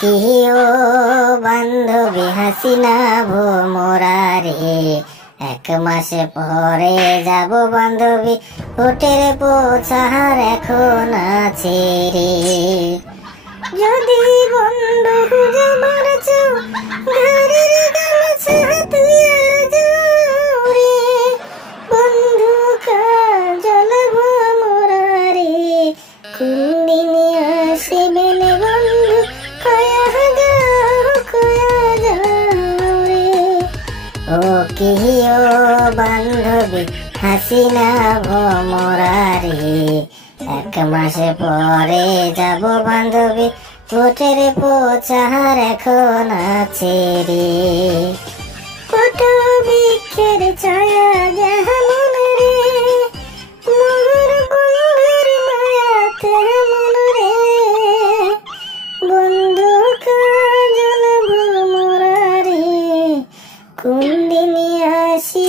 কি ও বান্ধবী হাসিনা ভোমরা রে, 1 মাস পরে যাব বান্ধবী, ভোটের প্রচার এখন আছে রে। যদি বন্ধু যাবার চাও, ঘরের গামছা তুইয়া যাও রে, বন্ধু কাজল ভোমরা রে, কোন দিন আসিবেন বন্ধু, কয়া যাও রে। ও কি ও বান্ধবী হাসিনা ভোমরা রে, 1 মাস পরে যাব বান্ধবী, ভোটের প্রচার এখন আছে রে। কত বৃক্ষের ছায়া যেমন রে, মোর বন্ধুর মায়া তেমন রে, বন্ধু কাজল ভোমরা রে, কোন দিন আসি